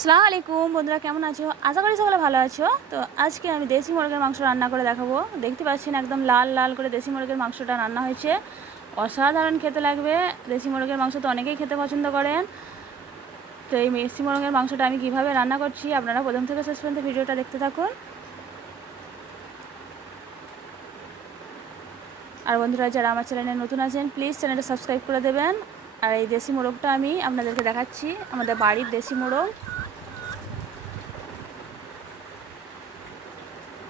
সালাম আলাইকুম, বন্ধুরা কেমন আছো? আশা করি সকলে ভালো আছো। তো আজকে আমি দেশি মুরগের মাংস রান্না করে দেখাবো। দেখতে পাচ্ছেন একদম লাল লাল করে দেশি মুরগের মাংসটা রান্না হয়েছে। অসাধারণ খেতে লাগবে। দেশি মুরগের মাংস তো অনেকেই খেতে পছন্দ করেন। তো এই দেশি মুরগের মাংসটা আমি কীভাবে রান্না করছি, আপনারা প্রথম থেকে শেষ পর্যন্ত ভিডিওটা দেখতে থাকুন। আর বন্ধুরা, যারা আমার চ্যানেলে নতুন আছেন প্লিজ চ্যানেলটা সাবস্ক্রাইব করে দেবেন। আর এই দেশি মোরগটা আমি আপনাদেরকে দেখাচ্ছি। আমাদের বাড়ির দেশি মোরগ।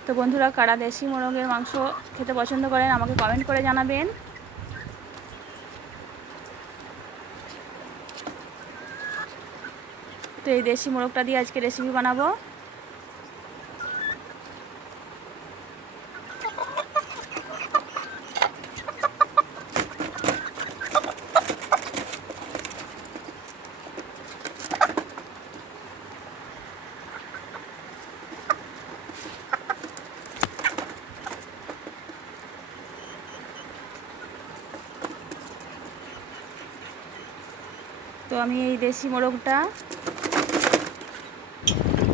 তো বন্ধুরা, কারা দেশি মোরগের মাংস খেতে পছন্দ করেন আমাকে কমেন্ট করে জানাবেন। তো এই দেশি মোরগটা দিয়ে আজকে রেসিপি বানাবো। আমি এই দেশি মোরগটা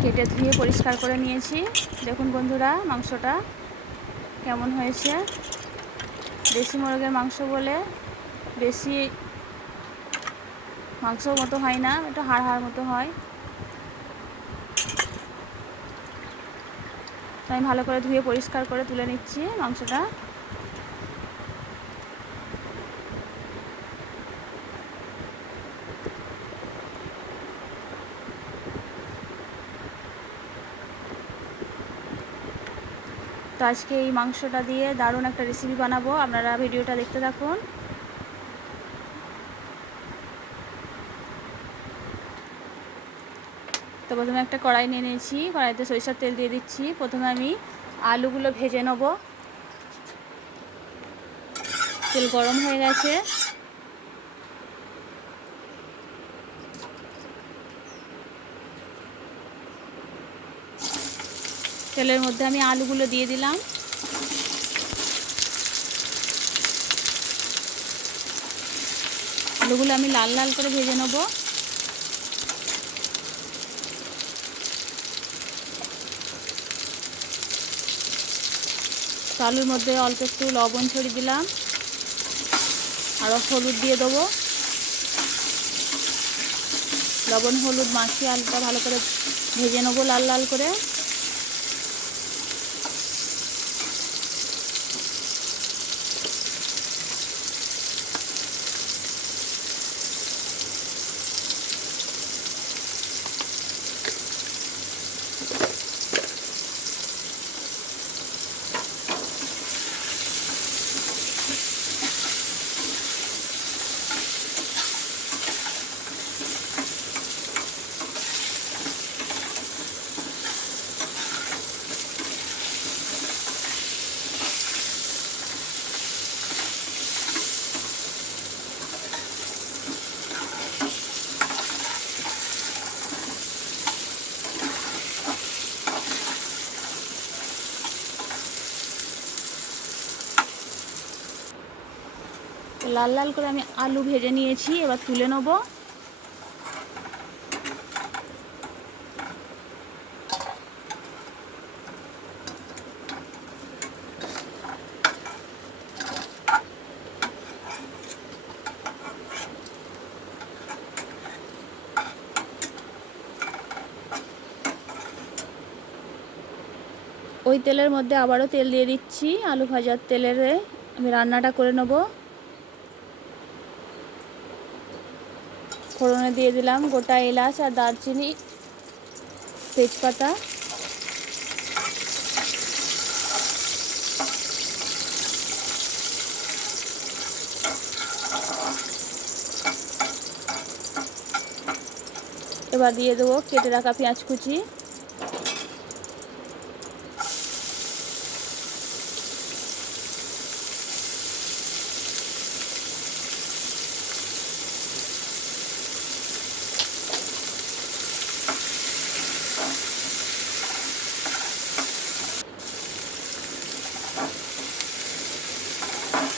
কেটে ধুয়ে পরিষ্কার করে নিয়েছি। দেখুন বন্ধুরা, মাংসটা কেমন হয়েছে। দেশি মোরগের মাংস বলে বেশি মাংস মতো হয় না, একটু হাড় হাড় মতো হয়। আমি ভালো করে ধুয়ে পরিষ্কার করে তুলে নিচ্ছি মাংসটা। আজকে এই মাংসটা দিয়ে দারুণ একটা রেসিপি বানাবো। আপনারা ভিডিওটা দেখতে থাকুন। তো প্রথমে একটা কড়াই নিয়ে নিয়েছি। কড়াইতে সরিষার তেল দিয়ে দিচ্ছি। প্রথমে আমি আলুগুলো ভেজে নেব। তেল গরম হয়ে গেছে। তেলের মধ্যে আমি আলুগুলো দিয়ে দিলাম। আলুগুলো আমি লাল লাল করে ভেজে নেব। আলুর মধ্যে অল্প একটু লবণ ছড়িয়ে দিলাম। আরও হলুদ দিয়ে দেবো। লবণ, হলুদ, মাখিয়ে আলুটা ভালো করে ভেজে নেব লাল লাল করে। লাল লাল করে আমি আলু ভেজে নিয়েছি, এবার তুলে নেব। ওই তেলের মধ্যে আবারও তেল দিয়ে দিচ্ছি, আলু ভাজার তেলের আমি রান্নাটা করে নেব। ফোড়নে দিয়ে দিলাম গোটা এলাচ আর দারচিনি, তেজপাতা। এবার দিয়ে দেবো কেটে রাখা পেঁয়াজ কুচি।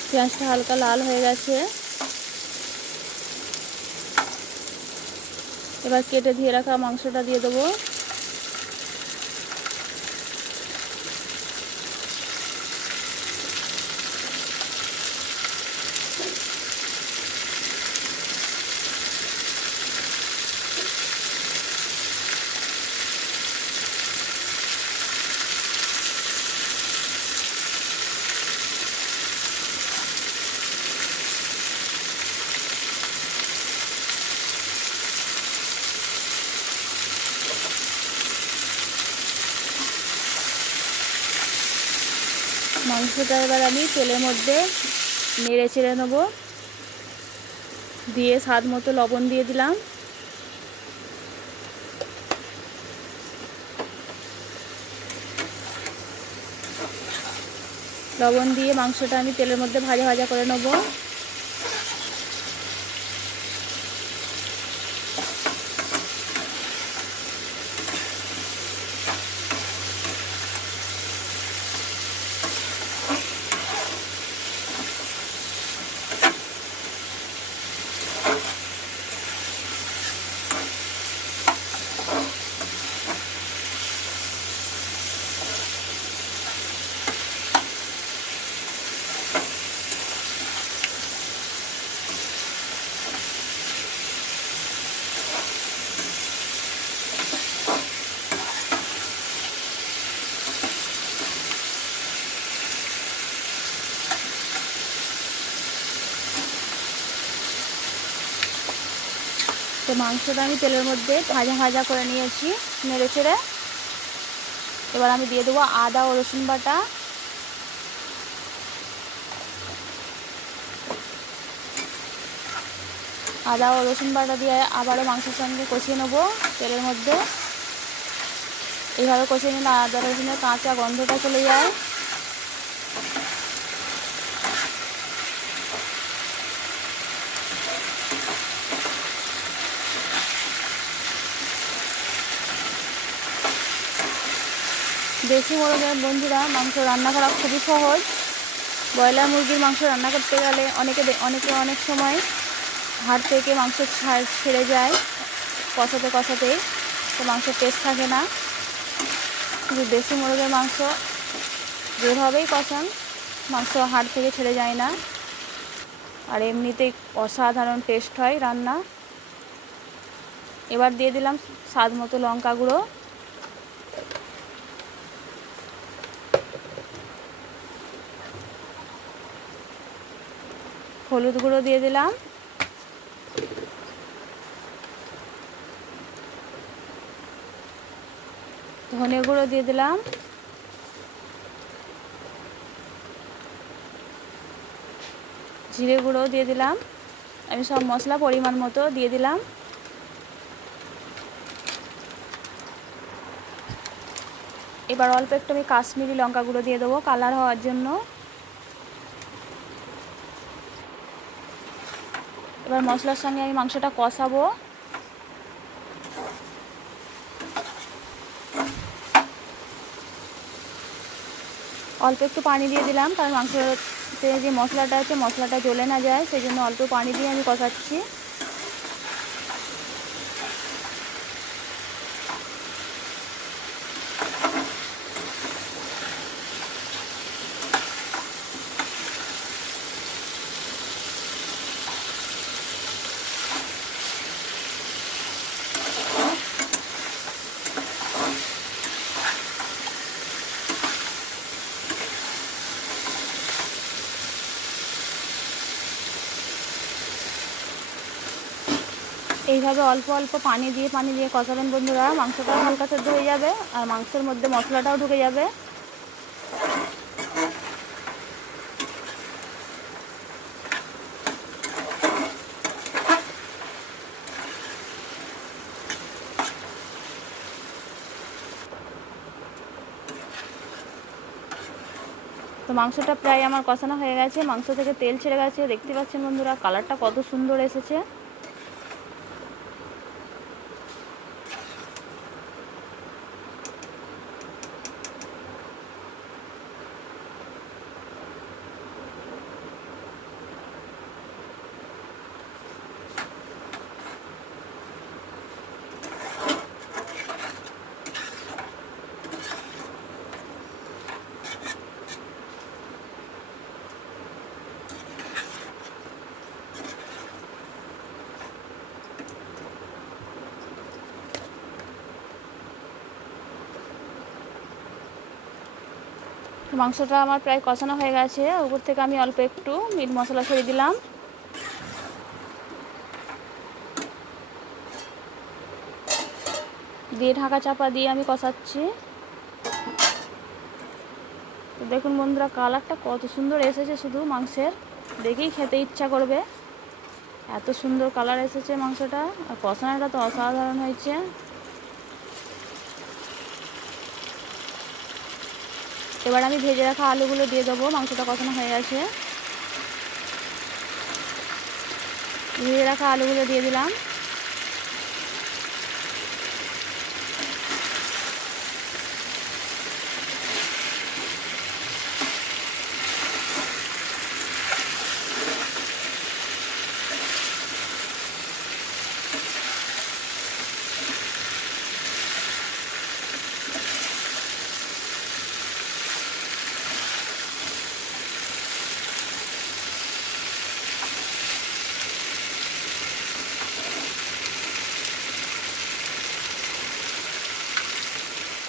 পেঁয়াজটা হালকা লাল হয়ে গেছে। এবার কেটে ধুয়ে রাখা মাংসটা দিয়ে দেবো। মাংসটা এবার আমি তেলের মধ্যে নেড়ে চেড়ে নেব। দিয়ে স্বাদ মতো লবণ দিয়ে দিলাম। লবণ দিয়ে মাংসটা আমি তেলের মধ্যে ভাজা ভাজা করে নেব। তো মাংসটা আমি তেলের মধ্যে ভাজা ভাজা করে নিয়েছি, নেড়ে চেড়ে। এবার আমি দিয়ে দেবো আদা ও রসুন বাটা। আদা ও রসুন বাটা দিয়ে আবারও মাংসের সঙ্গে কষিয়ে নেব তেলের মধ্যে। এইভাবে কষিয়ে নিলে আদা রসুনের কাঁচা গন্ধটা চলে যায়। দেশি মোরগের বন্ধুরা, মাংস রান্না করা খুবই সহজ। ব্রয়লার মুরগির মাংস রান্না করতে গেলে অনেকে অনেকে অনেক সময় হাড় থেকে মাংস ছেড়ে যায় কষাতে কষাতেই তো মাংসের টেস্ট থাকে না। কিন্তু দেশি মুরগের মাংস যেভাবেই কষান, মাংস হাড় থেকে ছেড়ে যায় না। আর এমনিতেই অসাধারণ টেস্ট হয় রান্না। এবার দিয়ে দিলাম স্বাদ মতো লঙ্কা গুঁড়ো। হলুদ গুঁড়ো দিয়ে দিলাম। ধনে গুঁড়ো দিয়ে দিলাম। জিরে গুঁড়ো দিয়ে দিলাম। আমি সব মশলা পরিমাণ মতো দিয়ে দিলাম। এবার অল্প একটু আমি কাশ্মীরি লঙ্কা গুঁড়ো দিয়ে দেবো কালার হওয়ার জন্য। এবার মশলার সঙ্গে আমি মাংসটা কষাবো। অল্প একটু পানি দিয়ে দিলাম, কারণ মাংসতে যে মশলাটা আছে, মশলাটা জ্বলে না যায় সেই জন্য অল্প পানি দিয়ে আমি কষাচ্ছি। এইভাবে অল্প অল্প পানি দিয়ে পানি দিয়ে কষাবেন বন্ধুরা। মাংসটাও হালকা সেদ্ধ হয়ে যাবে আর মাংসের মধ্যে মশলাটাও ঢুকে যাবে। তো মাংসটা প্রায় আমার কষানো হয়ে গেছে। মাংস থেকে তেল ছেড়ে গেছে। দেখতে পাচ্ছেন বন্ধুরা, কালারটা কত সুন্দর এসেছে। মাংসটা আমার প্রায় কষানো হয়ে গেছে। উপর থেকে আমি অল্প একটু মিট মশলা সরিয়ে দিলাম। দিয়ে ঢাকা চাপা দিয়ে আমি কষাচ্ছি। তো দেখুন বন্ধুরা, কালারটা কত সুন্দর এসেছে শুধু মাংসের। দেখেই খেতে ইচ্ছা করবে। এত সুন্দর কালার এসেছে মাংসটা। আর কষানোটা তো অসাধারণ হয়েছে। এবার আমি ভেজে রাখা আলুগুলো দিয়ে দেবো, মাংসটা কখনো হয়ে গেছে। ভেজে রাখা আলুগুলো দিয়ে দিলাম।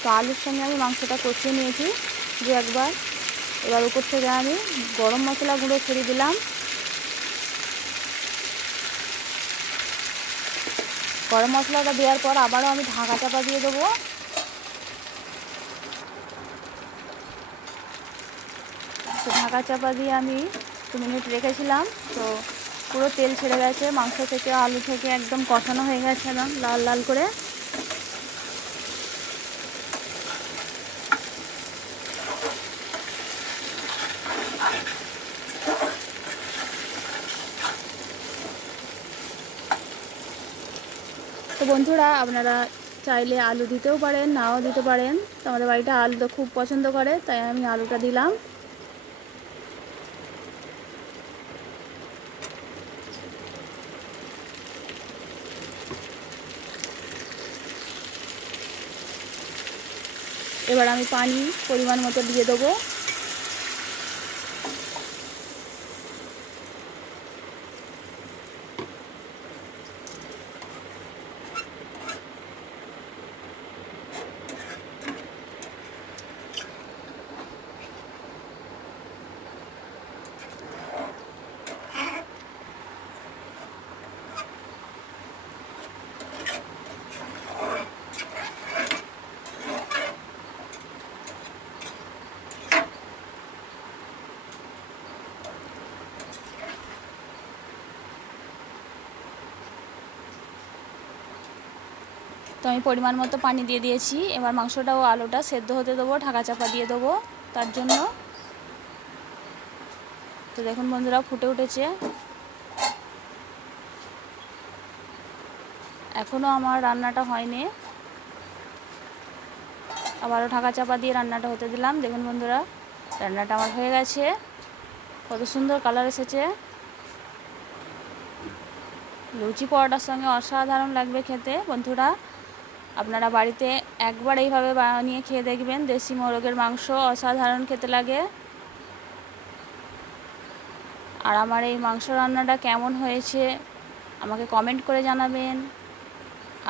তো আলুর সঙ্গে আমি মাংসটা কষিয়ে নিয়েছি। দু একবার। এবার উপর থেকে আমি গরম মশলা গুঁড়ো ছড়িয়ে দিলাম। গরম মশলাটা দেওয়ার পর আবারও আমি ঢাকা চাপা দিয়ে দেবো। তো ঢাকা চাপা দিয়ে আমি দু মিনিট রেখেছিলাম। তো পুরো তেল ছেড়ে গেছে। মাংস থেকে আলু থেকে একদম কষানো হয়ে গেছে লাল লাল করে। বন্ধুরা, আপনারা চাইলে আলু দিতেও পারেন, নাও দিতে পারেন। তো আমাদের বাড়িটা আলু তো খুব পছন্দ করে, তাই আমি আলুটা দিলাম। এবার আমি পানি পরিমাণ মতো দিয়ে দেবো। আমি পরিমাণ মতো পানি দিয়ে দিয়েছি। এবার মাংসটা ও আলুটা সেদ্ধ হতে দেবো, ঢাকা চাপা দিয়ে দেবো তার জন্য। তো দেখুন বন্ধুরা, ফুটে উঠেছে। এখনও আমার রান্নাটা হয়নি। আবারও ঢাকা চাপা দিয়ে রান্নাটা হতে দিলাম। দেখুন বন্ধুরা, রান্নাটা আমার হয়ে গেছে। কত সুন্দর কালার এসেছে। লুচি পরোটার সঙ্গে অসাধারণ লাগবে খেতে বন্ধুরা। আপনারা বাড়িতে একবার এইভাবে বানিয়ে খেয়ে দেখবেন, দেশি মোরগের মাংস অসাধারণ খেতে লাগে। আর আমার এই মাংস রান্নাটা কেমন হয়েছে আমাকে কমেন্ট করে জানাবেন।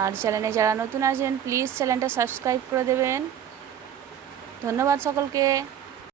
আর চ্যানেলে যারা নতুন আছেন প্লিজ চ্যানেলটা সাবস্ক্রাইব করে দেবেন। ধন্যবাদ সকলকে।